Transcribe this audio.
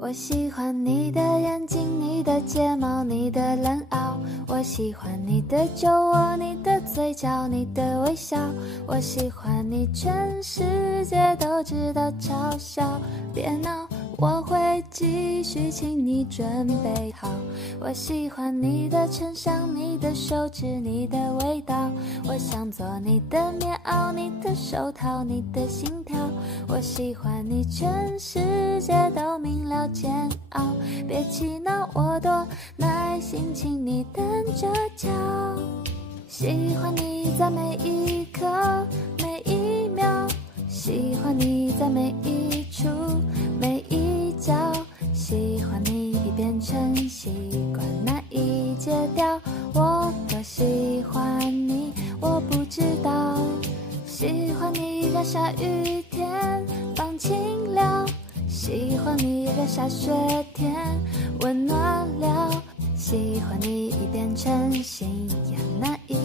我喜欢你的眼睛，你的睫毛，你的冷傲。我喜欢你的酒窝，你的嘴角，你的微笑。我喜欢你，全世界都知道嘲笑。别闹，我会继续，请你准备好。我喜欢你的衬衫，你的手指，你的味道。我想做你的棉袄，你的手套，你的心跳。我喜欢你，全世界都明了煎熬。别气恼，我多耐心，请你等着瞧。喜欢你在每一刻每一秒，喜欢你在每一处每一角，喜欢你已变成习惯难以戒掉。我多喜欢你，我不知道。喜欢你让下雨天放晴了，喜欢你让下雪天温暖了，喜欢你已变成信仰难以